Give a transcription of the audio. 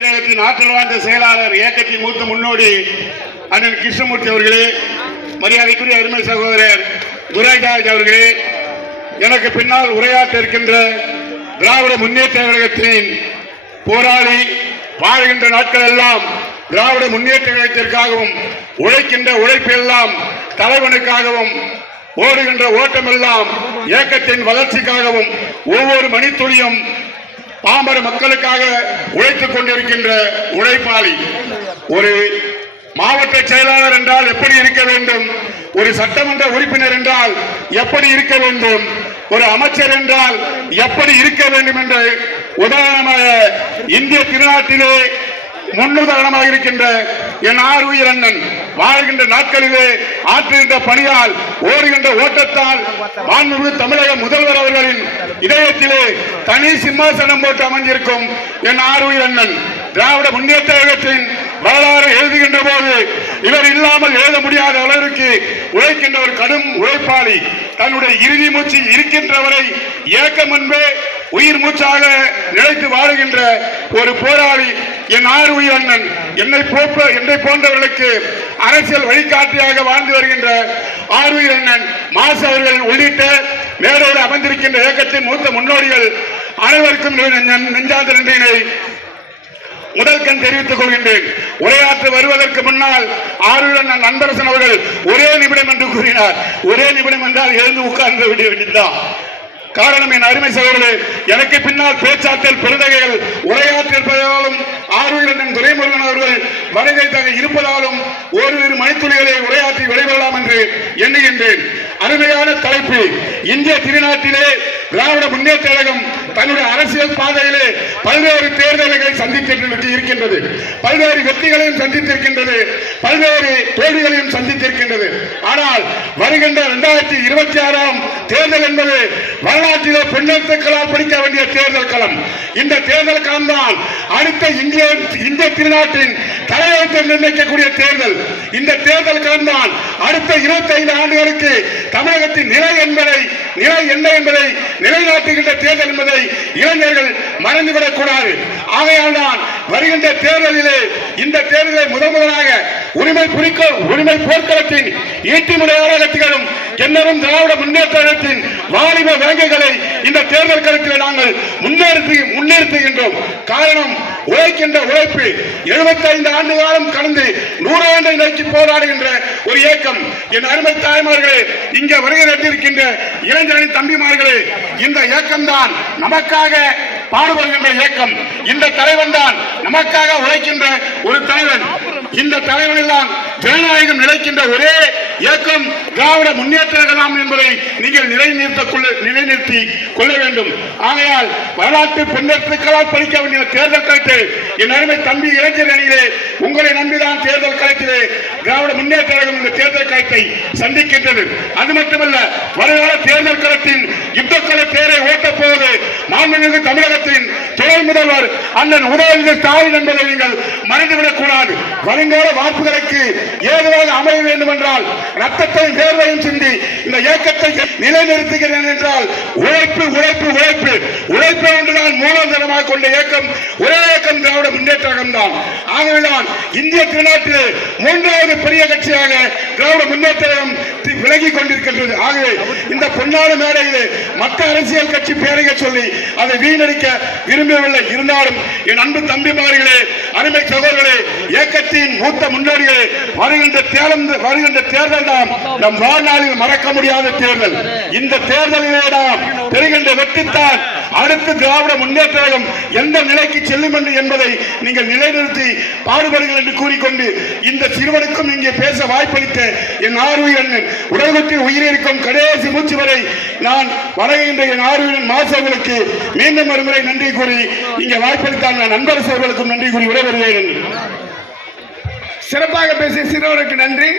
ஆற்றல் வாய்ந்த செயலாளர் இயக்கத்தின் மூத்த முன்னோடி அண்ணன் கிருஷ்ணமூர்த்தி அவர்களே, மரியாதைக்குரிய அருமை சகோதரர் துரைராஜ் அவர்களே, எனக்கு பின்னால் உரையாற்ற இருக்கின்ற திராவிட முன்னேற்ற கழகத்தின் போராளி, வாழ்கின்ற நாட்கள் எல்லாம் திராவிட முன்னேற்ற கழகத்திற்காகவும் உழைக்கின்ற உழைப்பெல்லாம் தலைவனுக்காகவும் ஓடுகின்ற ஓட்டமெல்லாம் இயக்கத்தின் வளர்ச்சிக்காகவும் ஒவ்வொரு மணித்துளியும் பாமர மக்களுக்காக உழைத்துக் கொண்டிருக்கின்ற உழைப்பாளி. ஒரு மாவட்ட செயலாளர் என்றால் எப்படி இருக்க வேண்டும், ஒரு சட்டமன்ற உறுப்பினர் என்றால் எப்படி இருக்க வேண்டும், ஒரு அமைச்சர் என்றால் எப்படி இருக்க வேண்டும் என்று உதாரணமாக இந்திய திருநாட்டிலே முன்னுதாரணமாக இருக்கின்ற என் ஆருயிர் அண்ணன் வாழ்கின்ற நாட்களிலே ஆற்றுகின்ற பணியால் ஓடுகின்ற ஓட்டத்தால் மாண்புமிகு தமிழக முதல்வர் அவர்களின் இதயத்திலே தனி சிம்மாசனம் போட்டு அமைந்திருக்கும் என் ஆருயிர் அண்ணன் திராவிட முன்னேற்ற கழகத்தின் வரலாறு எழுதுகின்ற போது இவர் இல்லாமல் எழுத முடியாத அளவிற்கு உழைக்கின்ற ஒரு கடும் உழைப்பாளி, தன்னுடைய இறுதி மூச்சு இருக்கின்றவரை இயக்கம் என்பே உயிர் மூச்சாக நிலைத்து வாழுகின்ற ஒரு போராளி என் ஆருயிர் அண்ணன். என்னை போன்றவர்களுக்கு அரசியல் வழிகாட்டியாக வாழ்ந்து வருகின்ற ஆருயிர் அண்ணன் மாசு அவர்கள் உள்ளிட்ட மேடையில் அமர்ந்திருக்கின்ற இயக்கத்தின் மூத்த முன்னோடிகள் அனைவருக்கும் நெஞ்சார்ந்த நன்றியினை முதல் கண் தெரிவித்துக் கொள்கின்றேன். உரையாற்ற வருவதற்கு முன்னால் ஆருயிர் அண்ணன் அன்பரசன் அவர்கள் ஒரே நிமிடம் என்று கூறினார். ஒரே நிமிடம் என்றால் எழுந்து உட்கார்ந்து விட வேண்டியதுதான். காரணம், என் அருமை சகோதரர்களே, எனக்கு பின்னால் பேச்சாற்றல் பெருந்தகைகள் உரையாற்றிருப்பதாலும் ஆருயிர் அண்ணன் துரைமுருகன் அவர்கள் வருகை தக இருப்பதாலும் ஓரிரு மணித்துளிகளை உரையாற்றி விடைபெறலாம் என்று எண்ணுகின்றேன். அருமையான தலைப்பு. இந்திய திருநாட்டிலே திராவிட முன்னேற்ற கழகம் தன்னுடைய அரசியல் பாதையிலே பல்வேறு தேர்தல்களை சந்தித்து இருக்கின்றது, பல்வேறு வெற்றிகளையும் சந்தித்திருக்கின்றது, பல்வேறு தோல்விகளையும் சந்தித்திருக்கின்றது. ஆனால் வருகின்ற 2026 தேர்தல் என்பது வரலாற்றிலே பொன்னெழுத்துக்களால் படிக்க வேண்டிய தேர்தல் களம். இந்த தேர்தல் களம் தான் அடுத்த இந்திய திருநாட்டின் தலைவரத்தை நிர்ணயிக்கக்கூடிய தேர்தல். இந்த தேர்தல் களம் தான் அடுத்த 25 ஆண்டுகளுக்கு தமிழகத்தின் நிலை என்ன என்பதை நிலைநாட்டுகின்ற தேர்தல் என்பதை இளைஞர்கள் மறந்துவிடக் கூடாது. ஆகையால் தான் வருகின்ற தேர்தலிலே இந்த தேர்தலை முதலாக உரிமை போர்க்களத்தின் ஈட்டிமுறையாக திகழும் என்னரும் திராவிட முன்னேற்ற கழகத்தின் வாலிப வேங்கைகளை இந்த தேர்தல் களத்தில் நாங்கள் முன்னெடுத்துகின்றோம். காரணம், உழைக்கின்ற உழைப்பு 75 ஆண்டு காலம் கடந்து 100 ஆண்டை நோக்கி போராடுகின்ற ஒரு இயக்கம். என் அருமை தாய்மார்களே, இங்கே வருகை தந்திருக்கின்ற இளைஞரின் தம்பிமார்களே, இந்த இயக்கம் தான் நமக்காக பாடுபடுகின்ற இயக்கம். இந்த தலைவன் தான் நமக்காக உழைக்கின்ற ஒரு தலைவன். இந்த தலைவனில் தான் ஜனநாயகம் நிலைக்கின்ற ஒரே இயக்கம் திராவிட முன்னேற்ற கழகம் என்பதை நீங்கள் நிலைநிறுத்தி கொள்ள வேண்டும். ஆகையால் வரலாற்று பொன்னெழுத்துக்களால் படிக்க வேண்டிய தேர்தல் களத்தை என் அருமை தம்பி இளைஞர் அணியிலே உங்களை நம்பிதான் தேர்தல் களத்திலே திராவிட முன்னேற்ற கழகம் இந்த தேர்தல் களத்தை சந்திக்கின்றது. அது மட்டுமல்ல, வருங்கால தேர்தல் களத்தின் யுத்தக்கள தேரை ஓட்டப் போவது மாண்புமிகு தமிழகத்தின் துணை முதல்வர் அண்ணன் உதயநிதி ஸ்டாலின் என்பதை நீங்கள் மறந்துவிடக் கூடாது. வருங்கால வாய்ப்புகளுக்கு ஏதுவாக அமைய வேண்டும் என்றால் ரத்தத்தையும் தேர்வையும் சிந்தி இந்த இயக்கத்தை நிலைநிறுத்துகிறேன் என்றால் உழைப்பு உழைப்பு உழைப்பு உழைப்பை ஒன்றுதான் மூலாதாரமாக கொண்ட இயக்கம் ஒரே இயக்கம் திராவிட முன்னேற்ற கழகம் தான். ஆகவேதான் இந்திய திருநாட்டில் 3வது பெரிய கட்சியாக திராவிட முன்னேற்ற கழகம் விலகிக் கொண்டிருக்கின்றது. ஆகவே இந்த பொன்னான மேடையிலே மற்ற அரசியல் கட்சி பேரைய சொல்லி அதை வீணடிக்க விரும்பவில்லை. இருந்தாலும் என் அன்பு தம்பிமார்களே, அருமை சகோதரர்களே, இயக்கத்தின் மூத்த முன்னோடிகளே, வருகின்ற தேர்தல் தான் நம் வாழ்நாளில் மறக்க முடியாத தேர்தல். இந்த தேர்தலிலே நாம் பெறுகின்ற வெற்றித்தான் அடுத்து திராவிட முன்னேற்ற கழகம் எந்த நிலைக்கு செல்லும் என்பதை நீங்கள் நிலைநிறுத்தி பாடுபடுங்கள் என்று கூறிக்கொண்டு இந்த சிறுவனுக்கும் இங்கே பேச வாய்ப்பளித்த என் ஆருயிர் அண்ணன் உலகத்தில் உயிரிழக்கும் கடைசி மூச்சு வரை நான் வருகின்ற என் ஆருயிரன் மாசவர்களுக்கு மீண்டும் ஒருமுறை நன்றி கூறி இங்கே வாய்ப்பளித்த நண்பர் அவர்களுக்கும் நன்றி கூறி விடைபெறுகிறேன். சிறப்பாக பேசிய சிறுவருக்கு நன்றி.